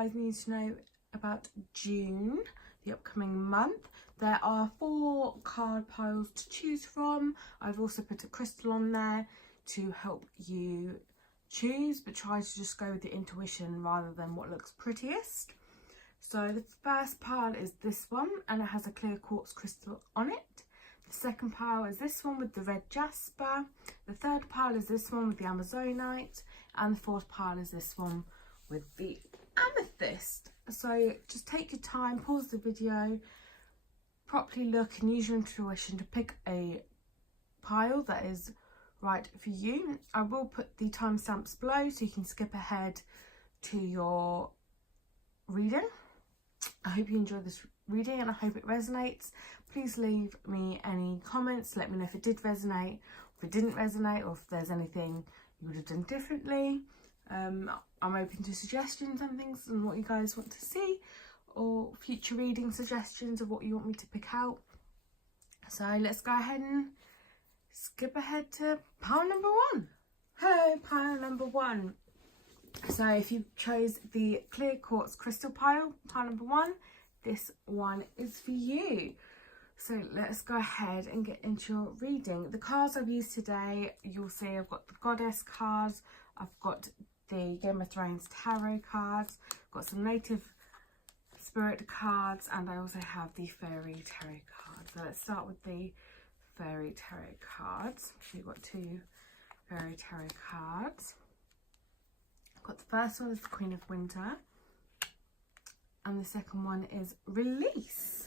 guys need to know about June, the upcoming month. There are 4 card piles to choose from. I've also put a crystal on there to help you choose, but try to just go with your intuition rather than what looks prettiest. So the first pile is this one, and it has a clear quartz crystal on it. The second pile is this one with the red jasper. The third pile is this one with the amazonite, and the fourth pile is this one with the amethyst. So just take your time, pause the video, properly look and use your intuition to pick a pile that is right for you. I will put the timestamps below so you can skip ahead to your reading. I hope you enjoyed this reading and I hope it resonates. Please leave me any comments, let me know if it did resonate, if it didn't resonate, or if there's anything you would have done differently. I'm open to suggestions and things and what you guys want to see, or future reading suggestions of what you want me to pick out. So let's go ahead and skip ahead to pile number 1. Hello, pile number 1. So if you chose the clear quartz crystal pile number 1, this one is for you. So let's go ahead and get into your reading. The cards I've used today, you'll see I've got the goddess cards, I've got the Game of Thrones tarot cards, got some native spirit cards, and I also have the fairy tarot cards. So let's start with the fairy tarot cards. So you've got 2 fairy tarot cards. I've got the first one is the Queen of Winter, and the second one is Release.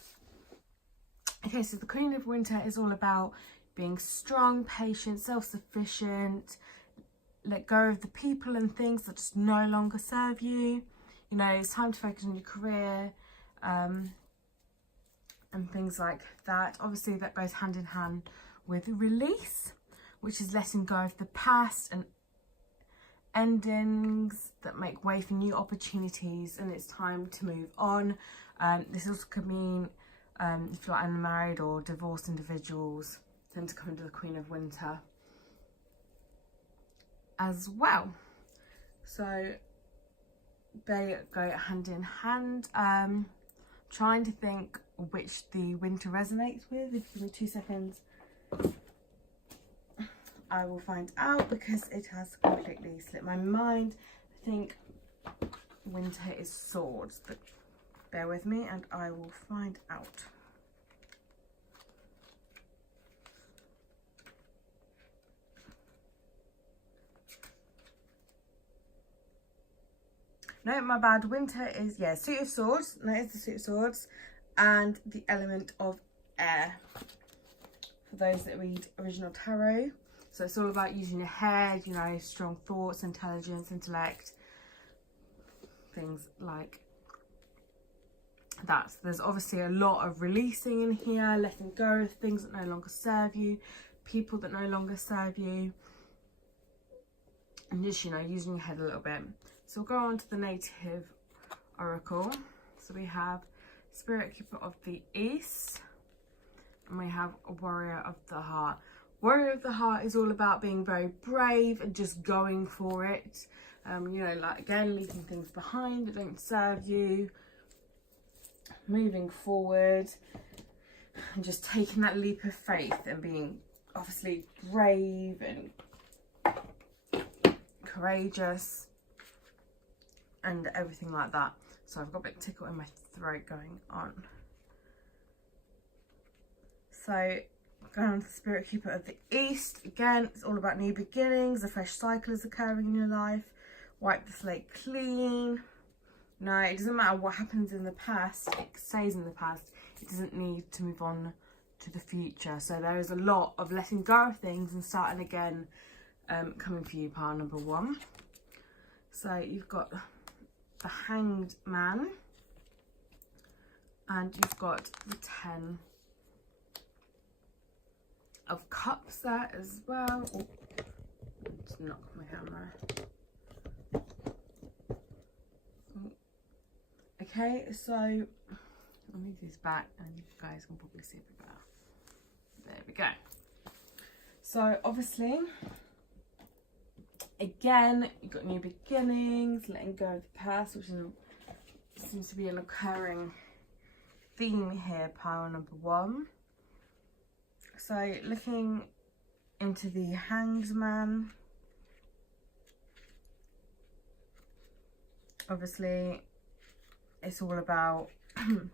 Okay, so the Queen of Winter is all about being strong, patient, self-sufficient, let go of the people and things that just no longer serve you. You know, it's time to focus on your career and things like that. Obviously, that goes hand in hand with Release, which is letting go of the past and endings that make way for new opportunities, and it's time to move on. This also could mean if you're unmarried or divorced individuals, tend to come into the Queen of Winter as well. So they go hand in hand. Trying to think which the winter resonates with. If you give me 2 seconds, I will find out because it has completely slipped my mind. I think winter is swords, but bear with me and I will find out. No, my bad. Winter is, yeah, Suit of Swords. No, it's the Suit of Swords. And the element of air. For those that read original tarot. So it's all about using your head, you know, strong thoughts, intelligence, intellect. Things like that. So there's obviously a lot of releasing in here. Letting go of things that no longer serve you. People that no longer serve you. And just, you know, using your head a little bit. So we'll go on to the native oracle. So we have Spirit Keeper of the East, and we have a Warrior of the Heart. Warrior of the Heart is all about being very brave and just going for it. You know, like again, leaving things behind that don't serve you, moving forward, and just taking that leap of faith and being obviously brave and courageous and everything like that. So I've got a bit of tickle in my throat going on. So going on to the Spirit Keeper of the East. Again, it's all about new beginnings. A fresh cycle is occurring in your life. Wipe the slate clean. No, it doesn't matter what happens in the past. It stays in the past. It doesn't need to move on to the future. So there is a lot of letting go of things and starting again coming for you, pile number 1. So you've got the Hanged Man, and you've got the 10 of Cups there as well. Oh, just knocked my camera. Oh. Okay, so I'll move these back and you guys can probably see a bit better. There we go. So obviously, again, you've got new beginnings, letting go of the past, which is seems to be an occurring theme here, pile number 1. So looking into the Hanged Man, obviously it's all about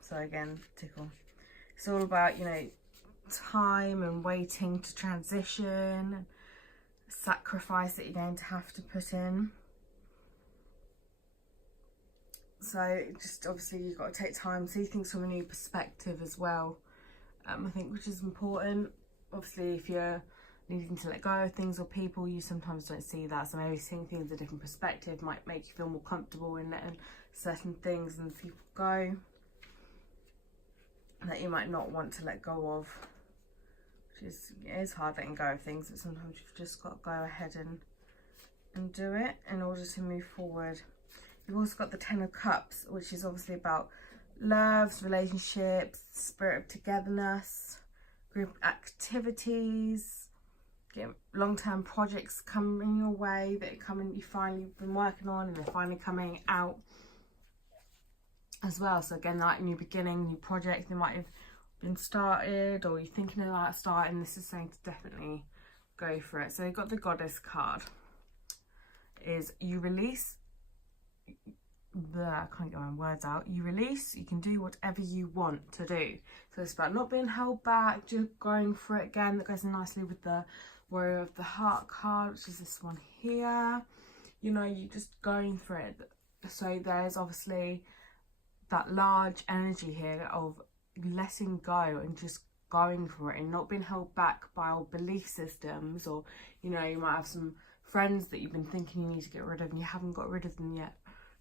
so again, tickle, it's all about, you know, time and waiting to transition, sacrifice that you're going to have to put in. So just obviously you've got to take time, see things from a new perspective as well, I think, which is important. Obviously if you're needing to let go of things or people, you sometimes don't see that, so maybe seeing things a different perspective might make you feel more comfortable in letting certain things and people go that you might not want to let go of, which is, it is hard letting go of things, but sometimes you've just got to go ahead and do it in order to move forward. You've also got the Ten of Cups, which is obviously about loves, relationships, spirit of togetherness, group activities, getting long-term projects coming your way that you've finally been working on and they're finally coming out as well. So again, like new beginning, new project, they might have been started or you're thinking about starting. This is saying to definitely go for it. So you've got the Goddess card. Is you release, I can't get my words out. You release, you can do whatever you want to do. So it's about not being held back, just going for it. Again, that goes nicely with the Warrior of the Heart card, which is this one here. You know, you're just going for it. So there's obviously that large energy here of letting go and just going for it and not being held back by old belief systems, or, you know, you might have some friends that you've been thinking you need to get rid of and you haven't got rid of them yet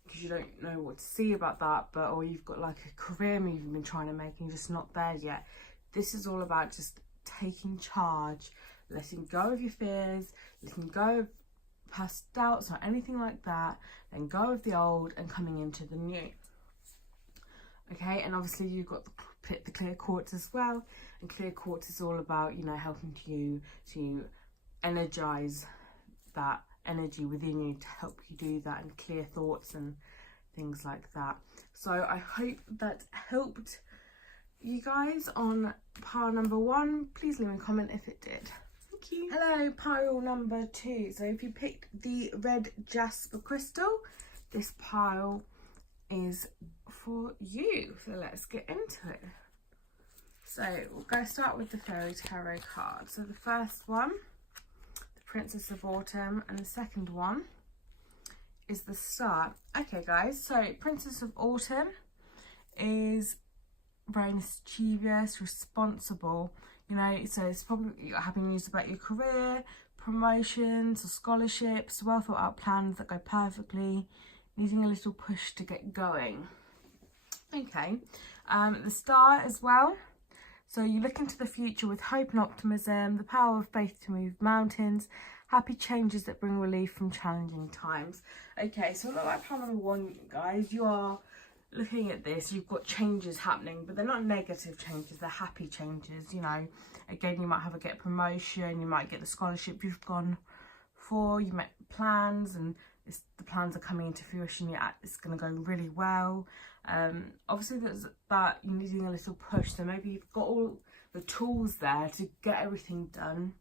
because you don't know what to see about that, but or you've got like a career move you've been trying to make and you're just not there yet. This is all about just taking charge, letting go of your fears, letting go of past doubts or anything like that, then go of the old and coming into the new. Okay, and obviously you've got the clear quartz as well, and clear quartz is all about, you know, helping you to energize that energy within you to help you do that, and clear thoughts and things like that. So I hope that helped you guys on pile number 1. Please leave a comment if it did. Thank you. Hello, pile number 2. So if you picked the red jasper crystal, this pile is for you. So let's get into it. So we'll go start with the fairy tarot card. So the first one, the Princess of Autumn, and the second one is the Star. Okay guys, so Princess of Autumn is very mischievous, responsible, you know, so it's probably having news about your career, promotions or scholarships, well thought out plans that go perfectly, needing a little push to get going. Okay, the Star as well. So you look into the future with hope and optimism, the power of faith to move mountains, happy changes that bring relief from challenging times. Okay, so look like pile number 1, guys. You are looking at this, you've got changes happening, but they're not negative changes, they're happy changes, you know. Again, you might have a get promotion, you might get the scholarship you've gone for, you make plans and the plans are coming into fruition, it's going to go really well. Obviously there's that you're needing a little push, so maybe you've got all the tools there to get everything done,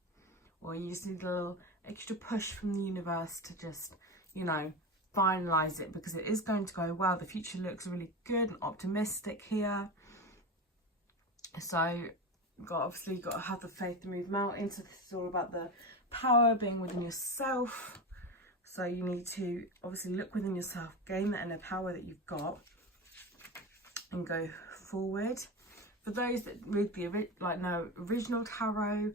or you just need a little extra push from the universe to just, you know, finalize it, because it is going to go well. The future looks really good and optimistic here. So obviously you've got to have the faith to move mountains. So this is all about the power being within yourself. So you need to obviously look within yourself, gain that inner power that you've got, and go forward. For those that read the original tarot,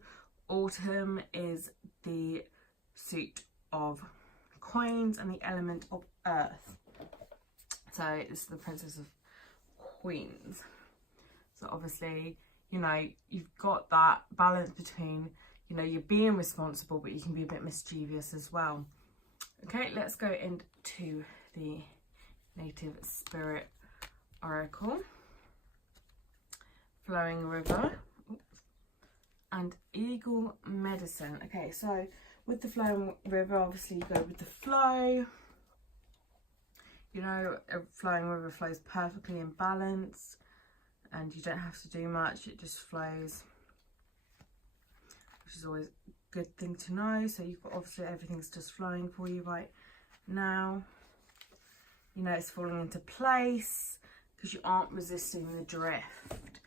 Autumn is the suit of Coins and the element of Earth. So it's the Princess of Queens. So obviously, you know, you've got that balance between, you know, you're being responsible, but you can be a bit mischievous as well. Okay, let's go into the Native Spirit Oracle. Flowing River and Eagle Medicine. Okay, so with the Flowing River, obviously you go with the flow. You know, a flowing river flows perfectly in balance, and you don't have to do much, it just flows, which is always a good thing to know. So you've got, obviously everything's just flowing for you right now. You know, it's falling into place because you aren't resisting the drift.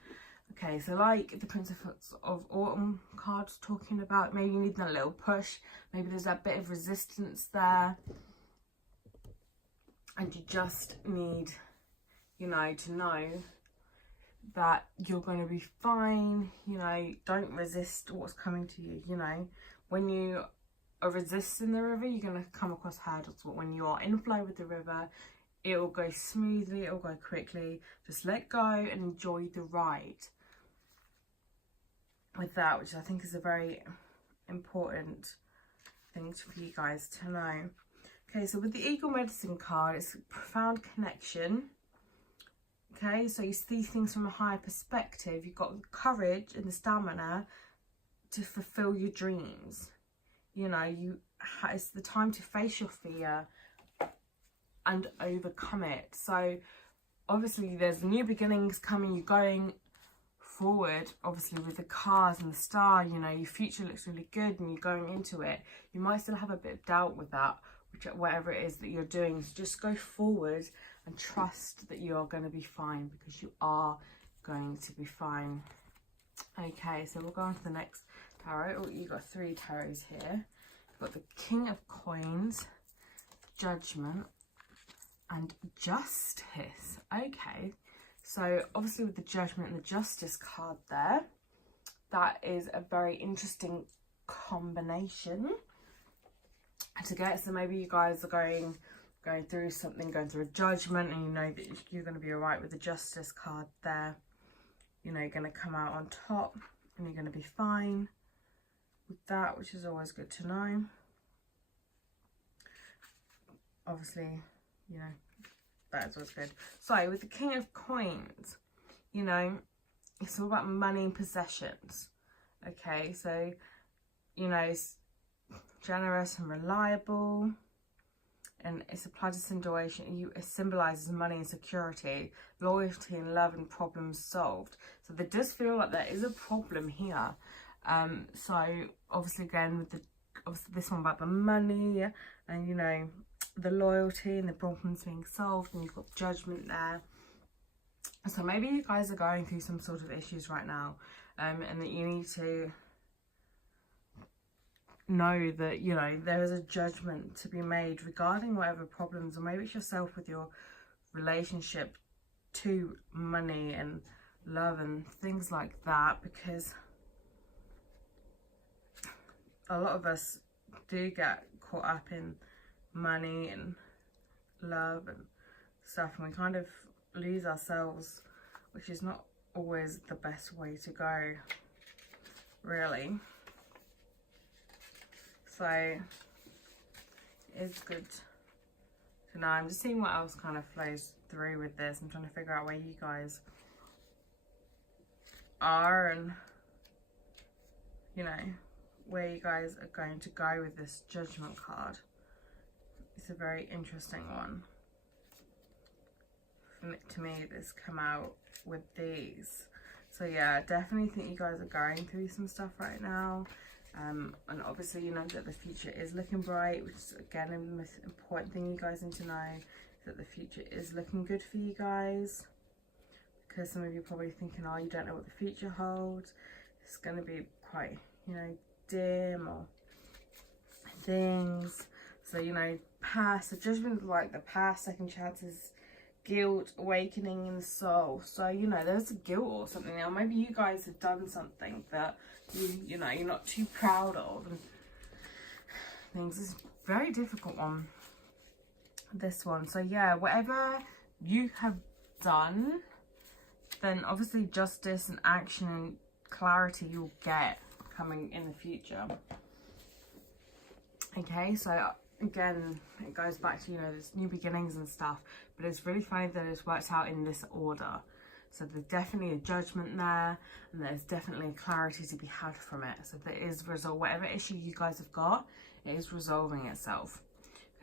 Okay, so like the Princess of Autumn card's talking about, maybe you need a little push, maybe there's that bit of resistance there, and you just need, you know, to know that you're going to be fine. You know, don't resist what's coming to you. You know, when you are resisting the river, you're going to come across hurdles, but when you are in flow with the river, it will go smoothly, it will go quickly. Just let go and enjoy the ride with that, which I think is a very important thing for you guys to know. Okay, so with the Eagle Medicine card, it's a profound connection. Okay, so you see things from a higher perspective. You've got the courage and the stamina to fulfill your dreams. You know, it's the time to face your fear and overcome it. So obviously there's new beginnings coming. You're going forward, obviously, with the cars and the star. You know, your future looks really good and you're going into it. You might still have a bit of doubt with that, whatever it is that you're doing. So just go forward and trust that you are going to be fine, because you are going to be fine. Okay, so we'll go on to the next tarot. Oh, you've got 3 tarots here. You've got the King of Coins, Judgment, and Justice. Okay, so obviously with the Judgment and the Justice card there, that is a very interesting combination to get. So maybe you guys are going through something, going through a judgment, and you know that you're going to be all right with the Justice card there. You know, you're going to come out on top and you're going to be fine with that, which is always good to know. Obviously, you know, that is always good. So with the King of Coins, you know, it's all about money and possessions. Okay, so, you know, it's generous and reliable, and it's applied to situation. It symbolises money and security, loyalty and love, and problems solved. So there does feel like there is a problem here. So obviously again with this one about the money, and you know, the loyalty and the problems being solved, and you've got Judgment there. So maybe you guys are going through some sort of issues right now, and that you need to know that, you know, there is a judgment to be made regarding whatever problems, or maybe it's yourself with your relationship to money and love and things like that, because a lot of us do get caught up in money and love and stuff, and we kind of lose ourselves, which is not always the best way to go, really. So it's good to know. I'm just seeing what else kind of flows through with this. I'm trying to figure out where you guys are, and you know, where you guys are going to go with this Judgment card. It's a very interesting one to me that's come out with these. So yeah, definitely think you guys are going through some stuff right now. And obviously you know that the future is looking bright, which is again the most important thing you guys need to know, that the future is looking good for you guys, because some of you are probably thinking, oh, you don't know what the future holds, it's going to be quite, you know, dim or things. So you know, past, the Judgment, like the past, second chances, guilt, awakening in the soul. So you know, there's a guilt or something now. Maybe you guys have done something that you know you're not too proud of, and things. It's a very difficult one, this one. So yeah, whatever you have done, then obviously justice and action and clarity you'll get coming in the future. Okay, so again, it goes back to, you know, there's new beginnings and stuff, but it's really funny that it's worked out in this order. So there's definitely a judgment there, and there's definitely a clarity to be had from it. So there is whatever issue you guys have got, it is resolving itself.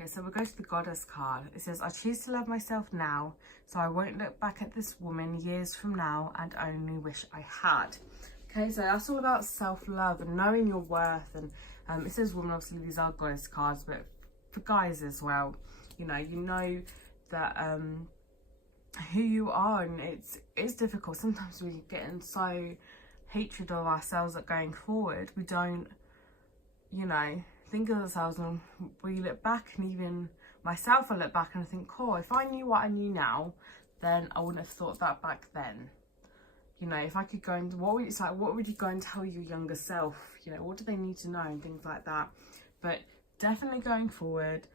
Okay, so we'll go to the Goddess card. It says, I choose to love myself now, so I won't look back at this woman years from now and only wish I had. Okay, so that's all about self-love and knowing your worth. And it says woman, obviously these are Goddess cards, but for guys as well, you know that who you are, and it's difficult. Sometimes we get in so hatred of ourselves that going forward, we don't, think of ourselves, and we look back, and even myself, I look back and I think, oh, if I knew what I knew now, then I wouldn't have thought that back then. If I could go into what would you go and tell your younger self? What do they need to know and things like that. But definitely going forward,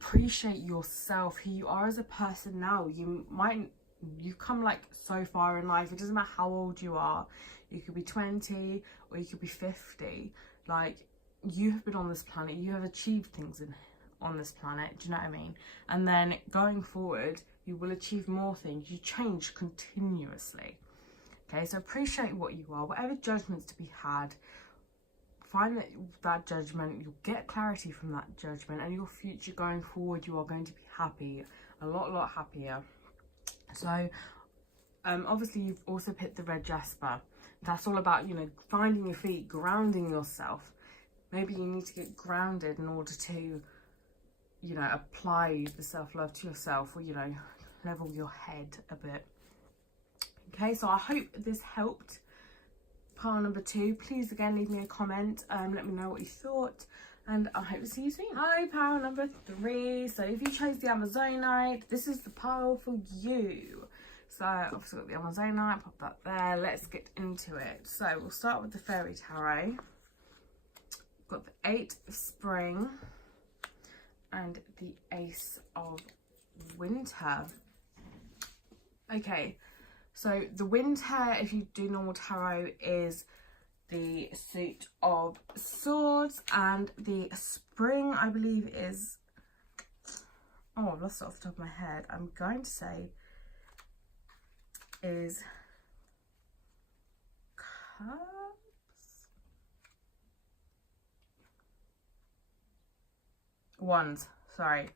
appreciate yourself, who you are as a person now. You've come like so far in life. It doesn't matter how old you are. You could be 20 or you could be 50. Like, you have been on this planet, you have achieved things on this planet, do you know what I mean? And then going forward, you will achieve more things. You change continuously. Okay, so appreciate what you are. Whatever judgments to be had, find that judgment, you'll get clarity from that judgment, and your future going forward, you are going to be happy, a lot happier. So obviously you've also picked the red jasper. That's all about, finding your feet, grounding yourself. Maybe you need to get grounded in order to, apply the self-love to yourself, or, level your head a bit. Okay, so I hope this helped. Pile number 2, please again leave me a comment, let me know what you thought, and I hope to see you soon. Hi, pile number 3. So if you chose the Amazonite, this is the pile for you. So I've obviously got the Amazonite, pop that there. Let's get into it. So we'll start with the Fairy Tarot. Got the 8 of Spring and the Ace of Winter. Okay, so the Winter, if you do normal tarot, is the Suit of Swords, and the Spring, I believe, is, oh, I've lost it off the top of my head. I'm going to say is Cups. Wands, sorry.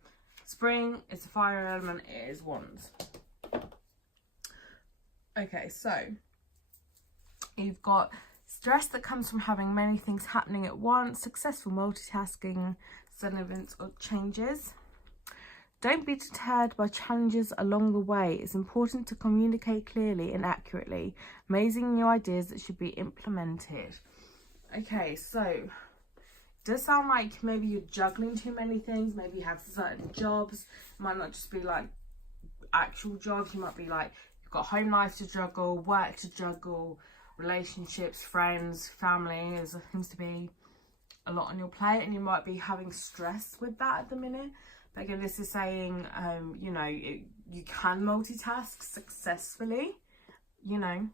Spring is the fire element, it is Wands. Okay, so you've got stress that comes from having many things happening at once, successful multitasking, sudden events or changes. Don't be deterred by challenges along the way. It's important to communicate clearly and accurately, amazing new ideas that should be implemented. Okay, so does sound like maybe you're juggling too many things. Maybe you have certain jobs. It might not just be like actual jobs. You might be like, you've got home life to juggle, work to juggle, relationships, friends, family. There seems to be a lot on your plate, and you might be having stress with that at the minute. But again, this is saying, you can multitask successfully, and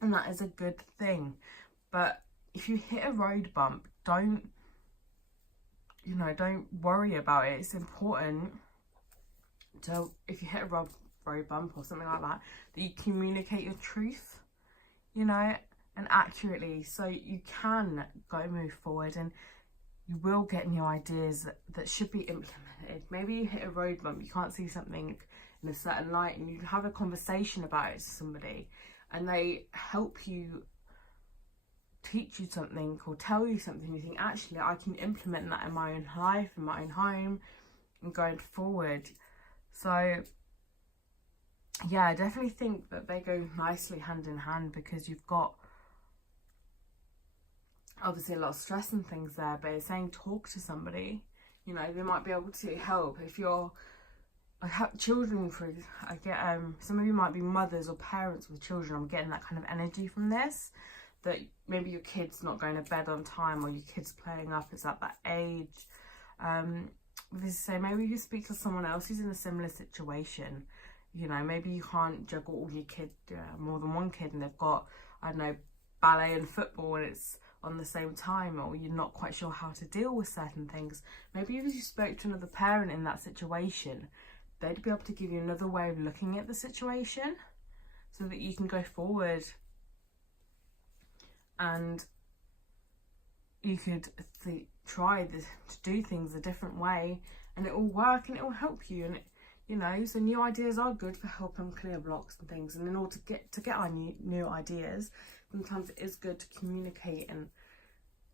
that is a good thing. But if you hit a road bump, don't worry about it. It's important to, if you hit a road bump or something like that, that you communicate your truth, and accurately, so you can move forward, and you will get new ideas that should be implemented. Maybe you hit a road bump, you can't see something in a certain light, and you have a conversation about it to somebody, and they help you, teach you something or tell you something. You think, actually, I can implement that in my own life, in my own home, and going forward. So yeah, I definitely think that they go nicely hand in hand, because you've got obviously a lot of stress and things there, but it's saying talk to somebody. They might be able to help. If you're, I have children, I get some of you might be mothers or parents with children. I'm getting that kind of energy from this, that maybe your kid's not going to bed on time, or your kid's playing up, it's at that age. This is saying maybe you speak to someone else who's in a similar situation. Maybe you can't juggle all your kids, more than one kid, and they've got, I don't know, ballet and football, and it's on the same time, or you're not quite sure how to deal with certain things. Maybe if you spoke to another parent in that situation, they'd be able to give you another way of looking at the situation, so that you can go forward and you could try to do things a different way, and it will work and it will help you. And you know, so new ideas are good for helping clear blocks and things. And in order to get our new ideas, sometimes it is good to communicate and,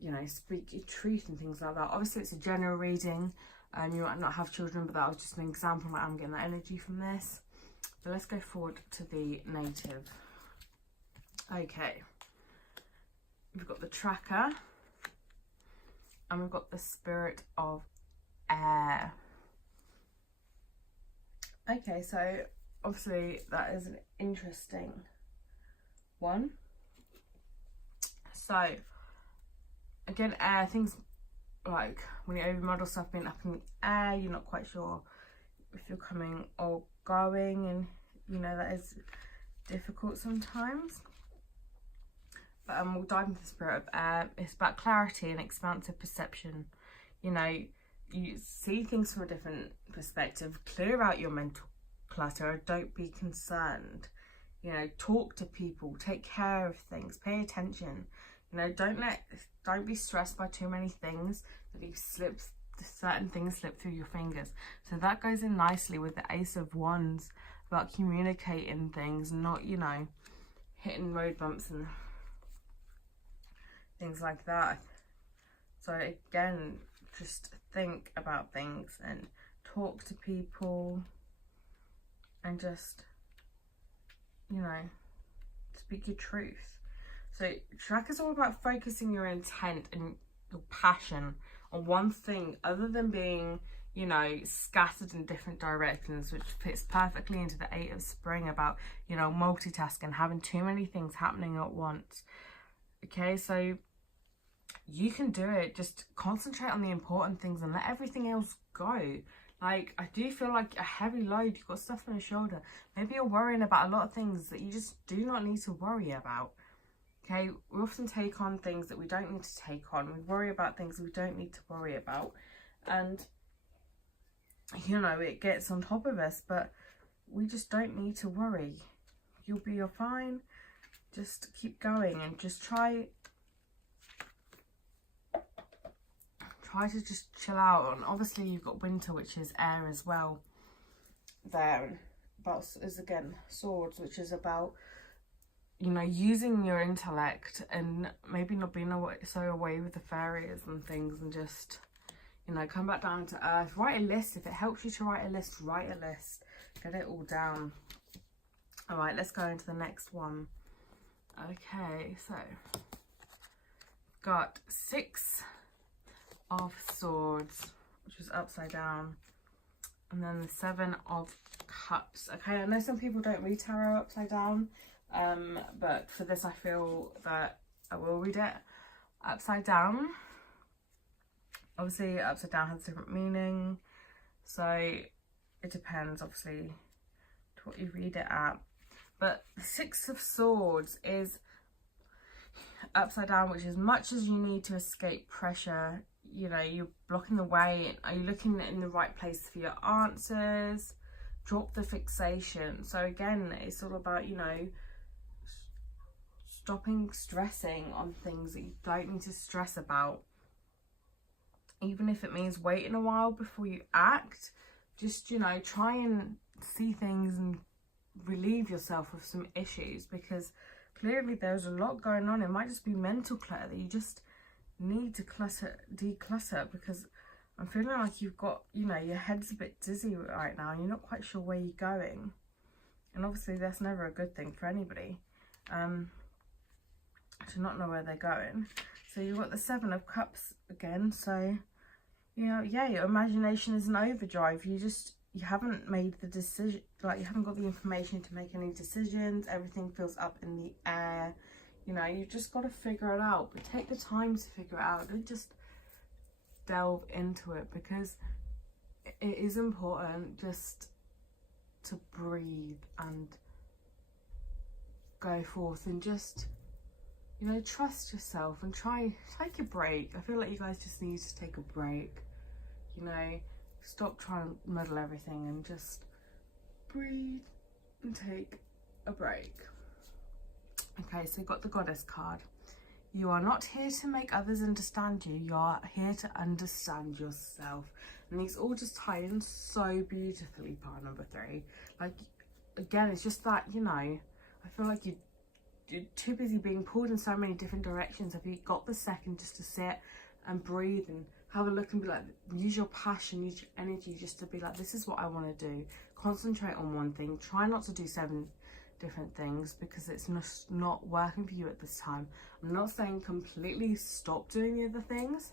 you know, speak your truth and things like that. Obviously, it's a general reading, and you might not have children, but that was just an example that I'm getting that energy from this. But let's go forward to the native. Okay, we've got the tracker, and we've got the spirit of air. Okay, so obviously that is an interesting one. So again, air, things like when you overmodel stuff being up in the air, you're not quite sure if you're coming or going, and you know that is difficult sometimes. But we'll dive into the spirit of air. It's about clarity and expansive perception. You know, you see things from a different perspective. Clear out your mental clutter. Don't be concerned. You know, talk to people. Take care of things. Pay attention. You know, don't be stressed by too many things that certain things slip through your fingers. So that goes in nicely with the Ace of Wands, about communicating things, not, you know, hitting road bumps and things like that. So again, just think about things and talk to people and just, you know, speak your truth. So track is all about focusing your intent and your passion on one thing, other than being, you know, scattered in different directions, which fits perfectly into the 8 of Spring, about, you know, multitasking, having too many things happening at once. Okay, so you can do it. Just concentrate on the important things and let everything else go. Like, I do feel like a heavy load. You've got stuff on your shoulder. Maybe you're worrying about a lot of things that you just do not need to worry about. Okay, we often take on things that we don't need to take on. We worry about things we don't need to worry about. And, you know, it gets on top of us, but we just don't need to worry. You're fine. Just keep going and just try to just chill out. And obviously you've got winter, which is air as well there. But is again swords, which is about, you know, using your intellect and maybe not being so away with the fairies and things, and just, you know, come back down to earth. Write a list. If it helps you to write a list, write a list. Get it all down. All right, let's go into the next one. Okay, so got 6 of Swords, which was upside down, and then the 7 of Cups. Okay, I know some people don't read tarot upside down, but for this I feel that I will read it upside down. Obviously upside down has a different meaning, so it depends obviously to what you read it at. But the 6 of Swords is upside down, which is much as you need to escape pressure, you know, you're blocking the way. Are you looking in the right place for your answers? Drop the fixation. So again, it's all about, you know, stopping stressing on things that you don't need to stress about. Even if it means waiting a while before you act, just, you know, try and see things and relieve yourself of some issues, because clearly there's a lot going on. It might just be mental clutter that you just need to declutter, because I'm feeling like you've got, you know, your head's a bit dizzy right now and you're not quite sure where you're going. And obviously that's never a good thing for anybody, to not know where they're going. So you've got the 7 of Cups again. So, you know, yeah, your imagination is in overdrive. You haven't made the decision, like you haven't got the information to make any decisions. Everything feels up in the air. You know, you've just got to figure it out, but take the time to figure it out. Don't just delve into it, because it is important just to breathe and go forth and just, you know, trust yourself and take a break. I feel like you guys just need to take a break, you know, stop trying to muddle everything and just breathe and take a break. Okay, so you've got the Goddess card. You are not here to make others understand you. You are here to understand yourself. And these all just tie in so beautifully, part number 3. Like, again, it's just that, you know, I feel like you're too busy being pulled in so many different directions. Have you got the second just to sit and breathe and have a look and be like, use your passion, use your energy just to be like, this is what I want to do. Concentrate on one thing. Try not to do 7 different things because it's not working for you at this time. I'm not saying completely stop doing the other things.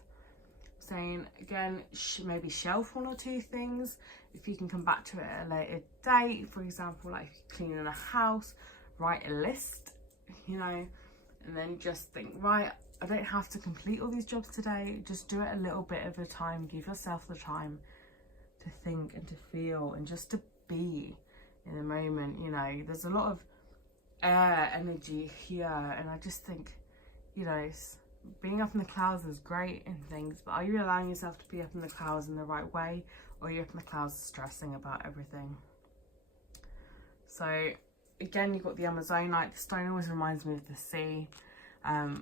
I'm saying, again, maybe shelf 1 or 2 things. If you can come back to it at a later date, for example, like if you're cleaning a house, write a list, you know, and then just think, right, I don't have to complete all these jobs today. Just do it a little bit at a time. Give yourself the time to think and to feel and just to be in the moment. You know, there's a lot of air energy here, and I just think, you know, being up in the clouds is great and things, but are you allowing yourself to be up in the clouds in the right way, or are you up in the clouds stressing about everything? So again, you've got the Amazonite. The stone always reminds me of the sea,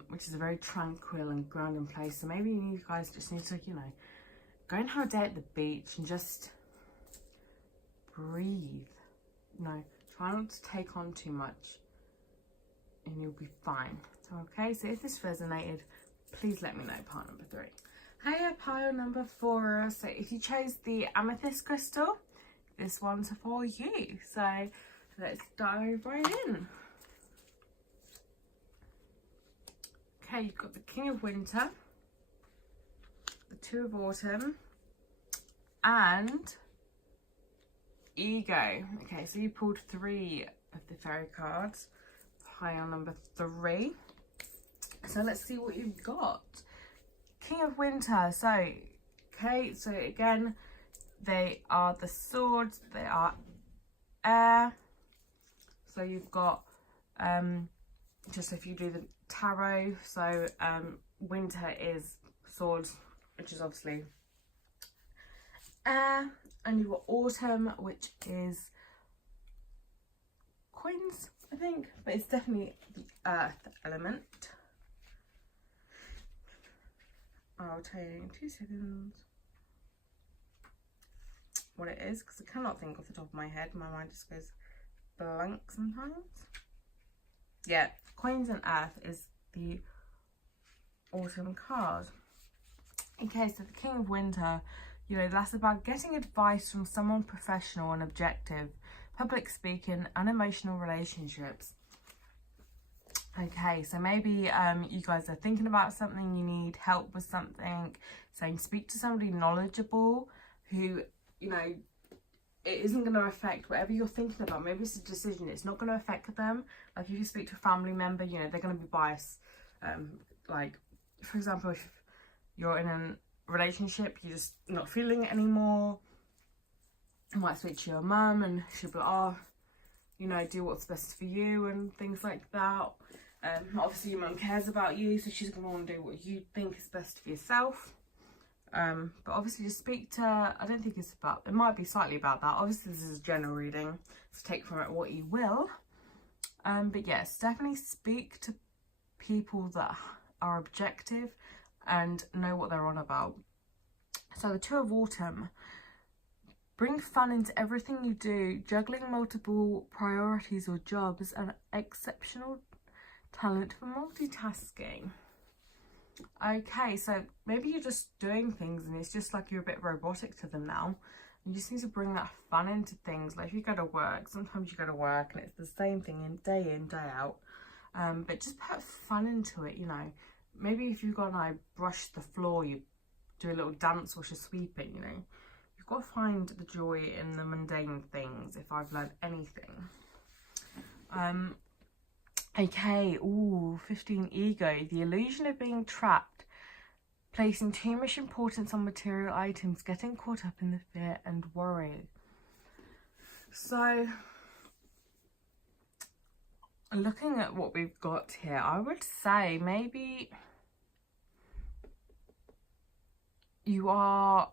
which is a very tranquil and grounding place. So maybe you guys just need to, you know, go and have a day at the beach and just breathe. You know, try not to take on too much and you'll be fine. Okay, so if this resonated, please let me know, part number 3. Hey, pile number 4. So if you chose the amethyst crystal, this one's for you. So let's dive right in. Okay, you've got the King of Winter, the 2 of Autumn, and Ego. Okay, so you pulled 3 of the fairy cards. Pile number 3. So let's see what you've got. King of Winter. So, okay, so again, they are the swords, they are air. So you've got, just if you do the tarot, so winter is swords, which is obviously air, and you've got autumn, which is coins, I think, but it's definitely the earth element. I'll tell you in 2 seconds what it is, because I cannot think off the top of my head. My mind just goes blank sometimes. Yeah, coins and earth is the autumn card. Okay, so the King of Winter, you know, that's about getting advice from someone professional and objective, public speaking, and emotional relationships. Okay, so maybe you guys are thinking about something, you need help with something, saying speak to somebody knowledgeable who, you know, it isn't going to affect whatever you're thinking about. Maybe it's a decision, it's not going to affect them. Like if you speak to a family member, you know, they're going to be biased. Like, for example, if you're in a relationship, you're just not feeling it anymore, you might speak to your mum and she'll be like, oh, you know, do what's best for you and things like that. Obviously your mum cares about you, so she's going to want to do what you think is best for yourself. But obviously just speak to, I don't think it's about, it might be slightly about that. Obviously this is a general reading, so take from it what you will. But yes, definitely speak to people that are objective and know what they're on about. So the 2 of Autumn, bring fun into everything you do, juggling multiple priorities or jobs, and exceptional talent for multitasking. Okay, so maybe you're just doing things and it's just like you're a bit robotic to them now. You just need to bring that fun into things. Like if you go to work, sometimes you go to work and it's the same thing in, day out. But just put fun into it, you know. Maybe if you go and I brush the floor, you do a little dance while you're sweeping, you know. You've got to find the joy in the mundane things, if I've learned anything. Okay, ooh, 15 Ego. The illusion of being trapped. Placing too much importance on material items. Getting caught up in the fear and worry. So, looking at what we've got here, I would say maybe you have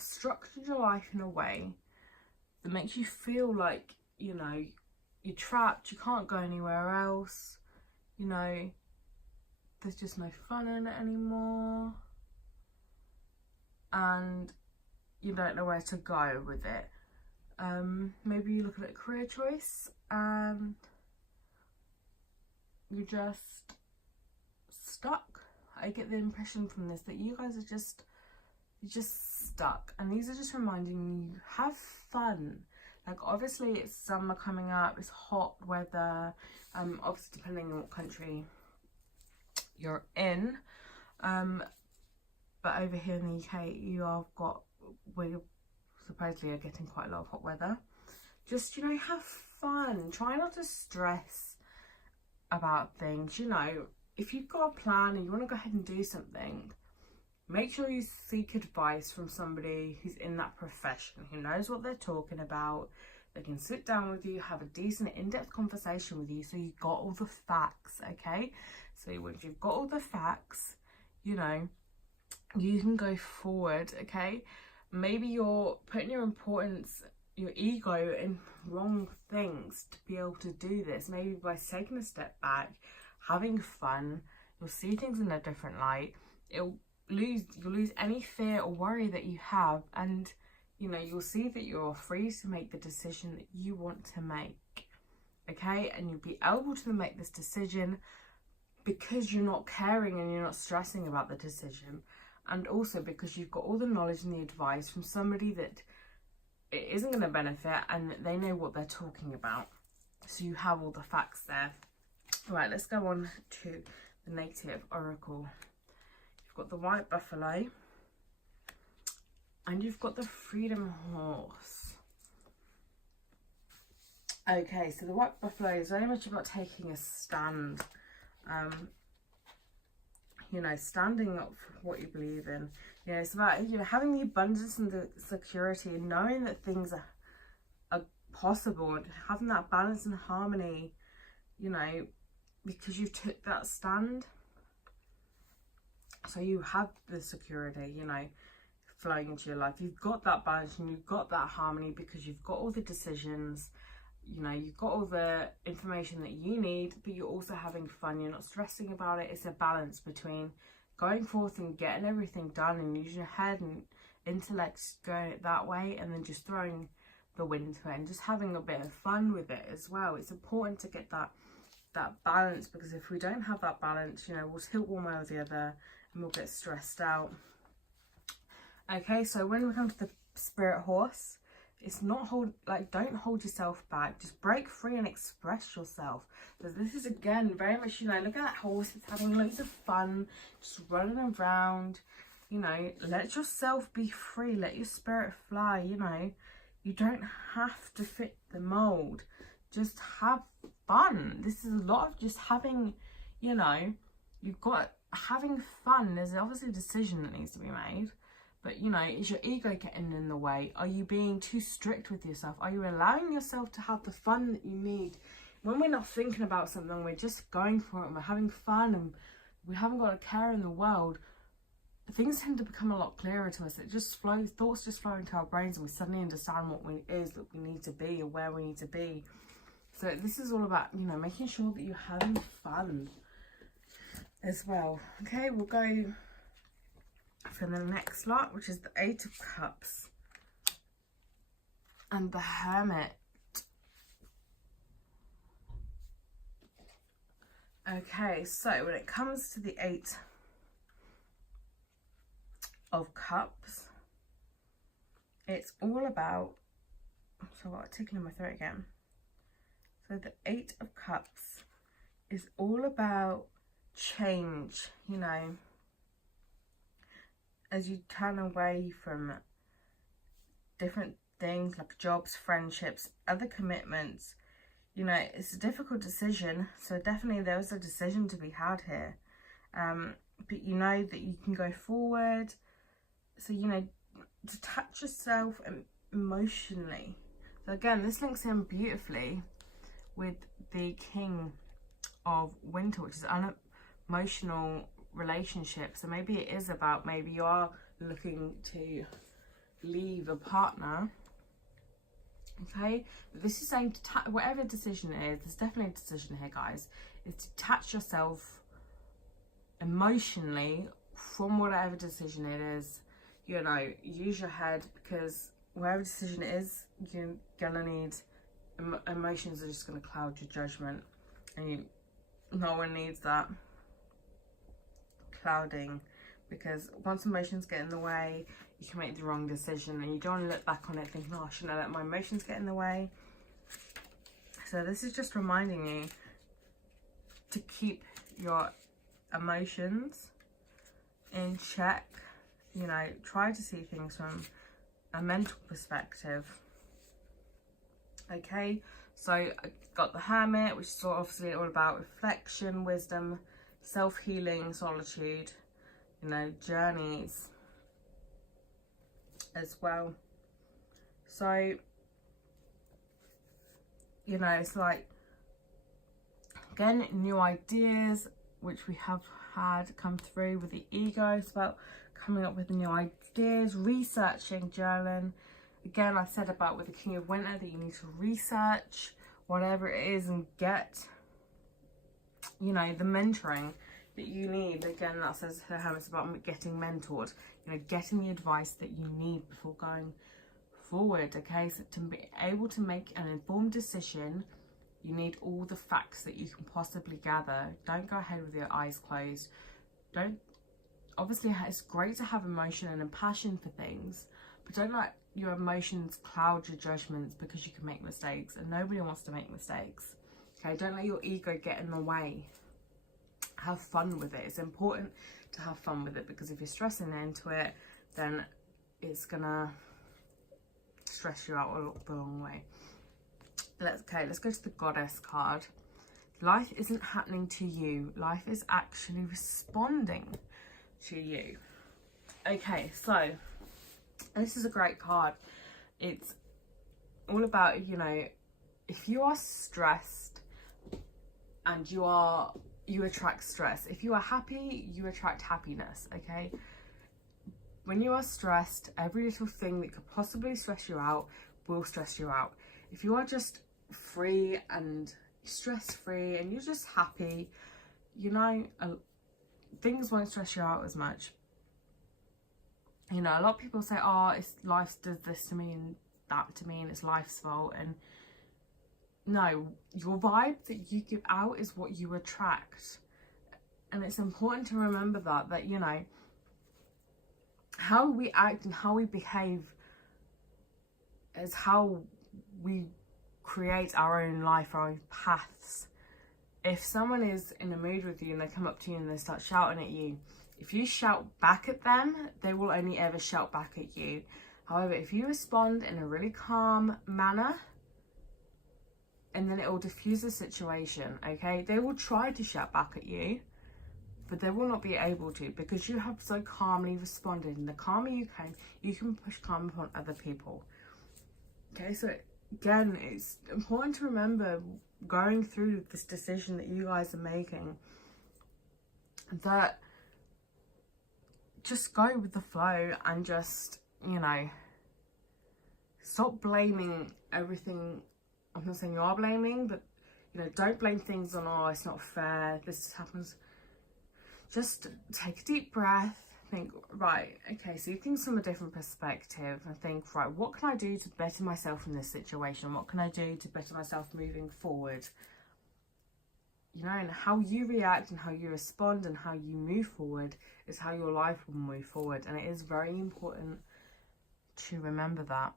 structured your life in a way that makes you feel like, you know, you're trapped, you can't go anywhere else, you know, there's just no fun in it anymore, and you don't know where to go with it. Maybe you look at a career choice and you're just stuck. I get the impression from this that you guys are you're just stuck, and these are just reminding you, have fun. Like, obviously it's summer coming up, it's hot weather, obviously depending on what country you're in, but over here in the UK we supposedly are getting quite a lot of hot weather. Just, you know, have fun. Try not to stress about things. You know, if you've got a plan and you want to go ahead and do something, make sure you seek advice from somebody who's in that profession, who knows what they're talking about. They can sit down with you, have a decent in-depth conversation with you, so you've got all the facts, okay? So once you've got all the facts, you know, you can go forward, okay? Maybe you're putting your importance, your ego in wrong things to be able to do this. Maybe by taking a step back, having fun, you'll see things in a different light. You'll lose any fear or worry that you have, and you know, you'll see that you're free to make the decision that you want to make, okay? And you'll be able to make this decision because you're not caring and you're not stressing about the decision, and also because you've got all the knowledge and the advice from somebody that it isn't going to benefit and they know what they're talking about. So you have all the facts there. Right, let's go on to the negative oracle. You've got the white buffalo and you've got the freedom horse. Okay, so the white buffalo is very much about taking a stand. You know, standing up for what you believe in. You know, it's about, you know, having the abundance and the security and knowing that things are possible, and having that balance and harmony, you know, because you took that stand. So you have the security, you know, flowing into your life. You've got that balance and you've got that harmony because you've got all the decisions. You know, you've got all the information that you need, but you're also having fun. You're not stressing about it. It's a balance between going forth and getting everything done and using your head and intellect going that way, and then just throwing the wind to it and just having a bit of fun with it as well. It's important to get that balance, because if we don't have that balance, you know, we'll tilt one way or the other and we'll get stressed out. Okay, so when we come to the spirit horse, it's not don't hold yourself back. Just break free and express yourself. So this is, again, very much, you know, look at that horse. It's having loads of fun, just running around. You know, let yourself be free. Let your spirit fly. You know, you don't have to fit the mold. Just have fun. This is a lot of just having, you know, having fun. There's obviously a decision that needs to be made. But, you know, is your ego getting in the way? Are you being too strict with yourself? Are you allowing yourself to have the fun that you need? When we're not thinking about something, we're just going for it and we're having fun and we haven't got a care in the world, things tend to become a lot clearer to us. It just flows, thoughts just flow into our brains, and we suddenly understand what it is that we need to be or where we need to be. So this is all about, you know, making sure that you're having fun as well. Okay, we'll go for the next lot, which is the 8 of Cups and the Hermit. Okay, so when it comes to the 8 of Cups, it's all about, so I've got a tickle in my throat again. So the 8 of Cups is all about change, you know, as you turn away from different things like jobs, friendships, other commitments. You know, it's a difficult decision, so definitely there was a decision to be had here. But you know that you can go forward. So, you know, detach yourself emotionally. So again, this links in beautifully with the King of Winter, which is unemotional relationship. So maybe it is about, maybe you are looking to leave a partner, okay, but this is saying whatever decision it is, there's definitely a decision here, guys, is detach yourself emotionally from whatever decision it is. You know, use your head, because whatever decision it is, you're gonna need emotions are just gonna cloud your judgment, and no one needs that clouding, because once emotions get in the way, you can make the wrong decision, and you don't want to look back on it thinking, oh, I shouldn't have let my emotions get in the way. So this is just reminding you to keep your emotions in check. You know, try to see things from a mental perspective. Okay, so I got the Hermit, which is obviously all about reflection, wisdom, self-healing, solitude, you know, journeys as well. So, you know, it's like, again, new ideas, which we have had come through with the ego. It's about coming up with new ideas, researching, journaling. Again, I said about with the King of Winter that you need to research whatever it is and get, you know, the mentoring that you need. Again, that says her Hermit's about getting mentored, you know, getting the advice that you need before going forward. Okay, so to be able to make an informed decision, you need all the facts that you can possibly gather. Don't go ahead with your eyes closed. Don't, obviously it's great to have emotion and a passion for things, but don't let your emotions cloud your judgments, because you can make mistakes, and nobody wants to make mistakes. Okay, don't let your ego get in the way. Have fun with it. It's important to have fun with it, because if you're stressing into it, then it's gonna stress you out the wrong way. Let's go to the Goddess card. Life isn't happening to you. Life is actually responding to you. Okay, so this is a great card. It's all about, you know, if you are stressed and you attract stress. If you are happy, you attract happiness, okay? When you are stressed, every little thing that could possibly stress you out will stress you out. If you are just free and stress-free and you're just happy, you know, things won't stress you out as much. You know, a lot of people say, oh, it's life does this to me and that to me and it's life's fault. And no, your vibe that you give out is what you attract. And it's important to remember that, you know, how we act and how we behave is how we create our own life, our own paths. If someone is in a mood with you and they come up to you and they start shouting at you, if you shout back at them, they will only ever shout back at you. However, if you respond in a really calm manner, and then it will diffuse the situation, okay? They will try to shout back at you, but they will not be able to, because you have so calmly responded. And the calmer you can push calm upon other people. Okay, so again, it's important to remember going through this decision that you guys are making, that just go with the flow and just, you know, stop blaming everything. I'm not saying you are blaming, but, you know, don't blame things on, oh, it's not fair, this happens. Just take a deep breath, think, right, okay, see things from a different perspective, and think, right, what can I do to better myself in this situation? What can I do to better myself moving forward? You know, and how you react and how you respond and how you move forward is how your life will move forward. And it is very important to remember that.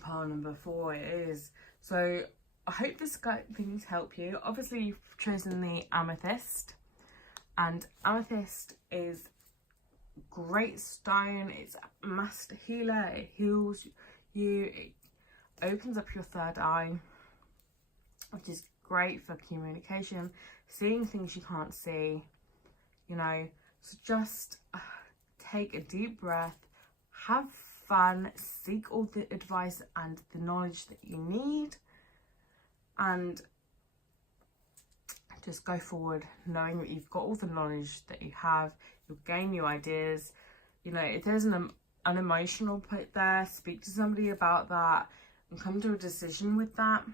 Pile number 4 it is. So I hope this things help you. Obviously, you've chosen the amethyst, and amethyst is great stone. It's a master healer. It heals you. It opens up your third eye, which is great for communication, seeing things you can't see, you know. So just take a deep breath, have fun, seek all the advice and the knowledge that you need, and just go forward knowing that you've got all the knowledge that you have. You'll gain new ideas. You know, if there's an emotional point there, speak to somebody about that and come to a decision with that.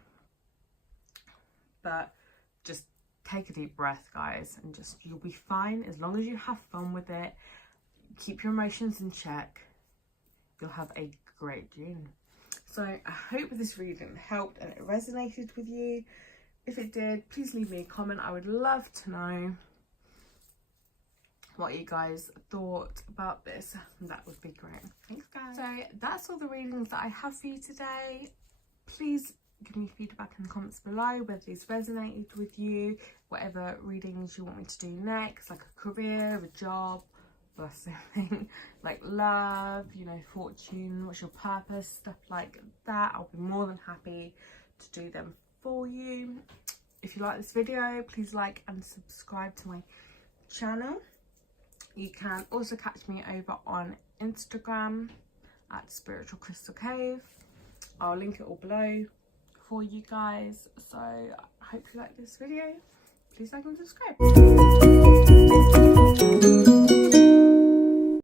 But just take a deep breath, guys, and just, you'll be fine as long as you have fun with it. Keep your emotions in check. You'll have a great June. So I hope this reading helped and it resonated with you. If it did, please leave me a comment. I would love to know what you guys thought about this. That would be great. Thanks, guys. So that's all the readings that I have for you today. Please give me feedback in the comments below whether these resonated with you, whatever readings you want me to do next, like a career, a job, or something like love, you know, fortune, what's your purpose, stuff like that. I'll be more than happy to do them for you. If you like this video, please like and subscribe to my channel. You can also catch me over on Instagram at Spiritual Crystal Cave. I'll link it all below for you guys. So I hope you like this video. Please like and subscribe.